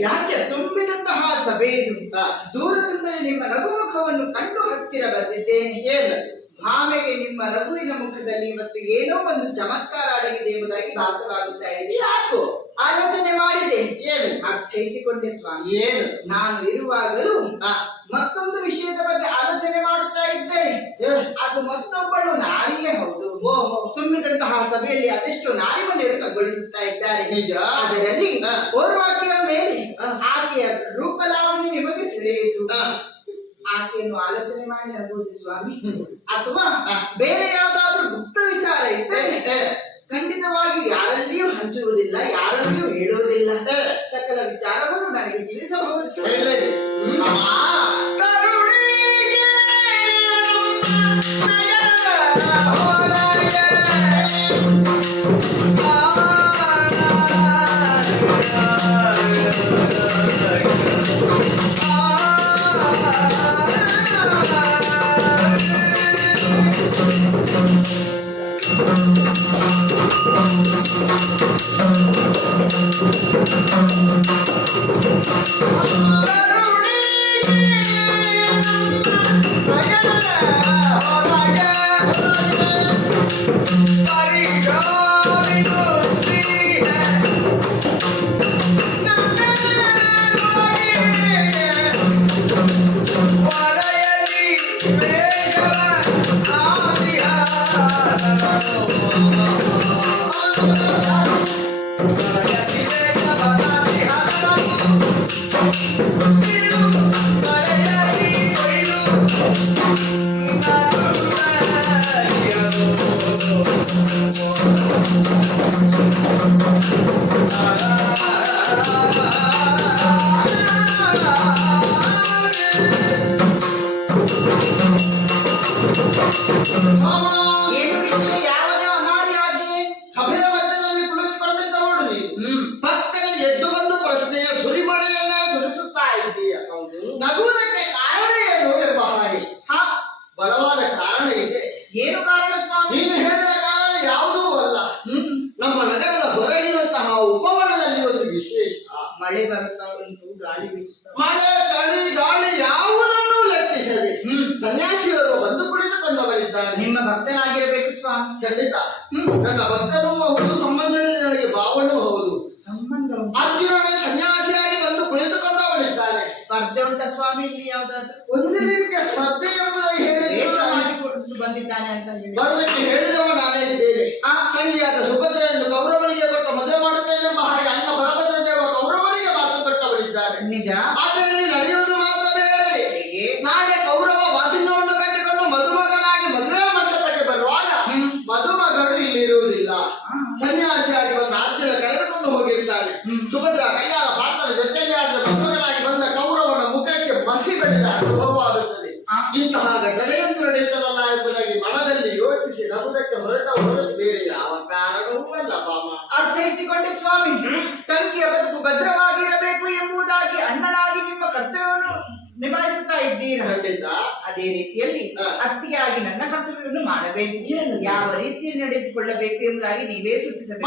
ಯಾಕೆ ತುಂಬಿದಂತಹ ಸಭೆಯಿಂದ ದೂರದಿಂದಲೇ ನಿಮ್ಮ ರಘುಮುಖವನ್ನು ಕಂಡು ಹತ್ತಿರ ಬಂದಿದ್ದೇನೆ ಏನು ನಿಮ್ಮ ರಘುವಿನ ಮುಖದಲ್ಲಿ ಇವತ್ತು ಏನೋ ಒಂದು ಚಮತ್ಕಾರ ಅಡಗಿದೆ ಎಂಬುದಾಗಿ ಭಾಸವಾಗುತ್ತಾ ಇದೆ ಯಾಕೋ? ಆಲೋಚನೆ ಮಾಡಿದೆ. ಏನು? ಅರ್ಥೈಸಿಕೊಂಡೆ ಸ್ವಾಮಿ. ಏನು? ನಾನು ಇರುವಾಗಲೂ ಮತ್ತೊಂದು ವಿಷಯದ ಬಗ್ಗೆ ಆಲೋಚನೆ ಮಾಡುತ್ತಾ ಇದ್ದೇನೆ ಅದು ಮತ್ತೊಬ್ಬಳು ನಾರಿಯೇ ಹೌದು. ಓಹೋ ತುಂಬಿದಂತಹ ಸಭೆಯಲ್ಲಿ ಅದೆಷ್ಟು ನಾರಿಮನೆಯರು ಕಗ್ಗೊಳಿಸುತ್ತಾ ಇದ್ದಾರೆ. ನಿಜ? ಅದರಲ್ಲಿ. ಓರ್ವಾಕೆಯ ಮೇಲೆ ಆಕೆಯ ರೂಪಲಾವಣಿ ನಿಮಗೆ ಸೆಳೆಯಿತು. ಆಕೆಯನ್ನು ಆಲೋಚನೆ ಮಾಡಿ ನಗುವುದು ಸ್ವಾಮಿ. ಅಥವಾ ಬೇರೆ ಯಾವ್ದಾದ್ರು ಗುಪ್ತ ವಿಚಾರ ಇದ್ದರೆ ಖಂಡಿತವಾಗಿ ಯಾರಲ್ಲಿಯೂ ಹಂಚುವುದಿಲ್ಲ ಯಾರಲ್ಲಿಯೂ ಹೇಳುವುದಿಲ್ಲ. ಸಕಲ ವಿಚಾರವನ್ನು ನನಗೆ ತಿಳಿಸಬಹುದು ಏನು ವಿಷಯ ಮಳೆ ಬರುತ್ತಾ ಉಂಟು ಗಾಳಿ ಬೀಸುತ್ತಾ. ಮಳೆ ಚಳಿ ಗಾಳಿ ಯಾವುದನ್ನು ಲೆಕ್ಕಿಸದೆ ಹ್ಮ್. ಸನ್ಯಾಸಿಯವರು ಬಂದು ಕುಳಿತುಕೊಂಡವರಿದ್ದಾರೆ ನಿಮ್ಮ ಭಕ್ತನಾಗಿರಬೇಕು ಸ್ವಾಮಿ ಖಂಡಿತ. ನನ್ನ ಭಕ್ತನೂ ಹೌದು ಸಂಬಂಧದಲ್ಲಿ ನನಗೆ ಭಾವನೂ ಹೌದು. ಸಂಬಂಧ. ಅರ್ಜುನನೇ ಸನ್ಯಾಸಿಯಾಗಿ ಬಂದು ಕುಳಿತುಕೊಂಡವನಿದ್ದಾನೆ ಸ್ಪರ್ಧೆ ಉಂಟ ಸ್ವಾಮಿ ಇಲ್ಲಿ ಯಾವ್ದಾದ್ರು? ಒಂದು ರೀತಿಯ ಸ್ಪರ್ಧೆ ಎಂಬುದಾಗಿ ಹೇಳಿ ಮಾಡಿಕೊಂಡು ಬಂದಿದ್ದಾನೆ ಅಂತ ಹೇಳಿ. ಬರುವುದಕ್ಕೆ ಹೇಳಿದವ ನಾನೇ ಇದ್ದೇನೆ. ಆ ತಂಗಿಯಾದ ಸುಭದ್ರೆಯನ್ನು ಗೌರವನಿಗೆ ಕೊಟ್ಟು ಮದುವೆ ಮಾಡುತ್ತೇನೆ ಎಂಬ ಹಾಗೆ ಅಣ್ಣ ಬಲಭದ್ರ ದೇವ ಗೌರವನಿಗೆ ಮಾತು ಕೊಟ್ಟವಳಿದ್ದಾನೆ. ನಿಜ? ಅದರಲ್ಲಿ ನೀರು ಅದೇ ರೀತಿಯಲ್ಲಿ ಅತ್ತಿಗೆಯಾಗಿ ನನ್ನ ಕರ್ತವ್ಯವನ್ನು ಮಾಡಬೇಕು. ಯಾವ ರೀತಿಯಲ್ಲಿ ನಡೆದುಕೊಳ್ಳಬೇಕು ಎಂಬುದಾಗಿ ನೀವೇ ಸೂಚಿಸಬೇಕು.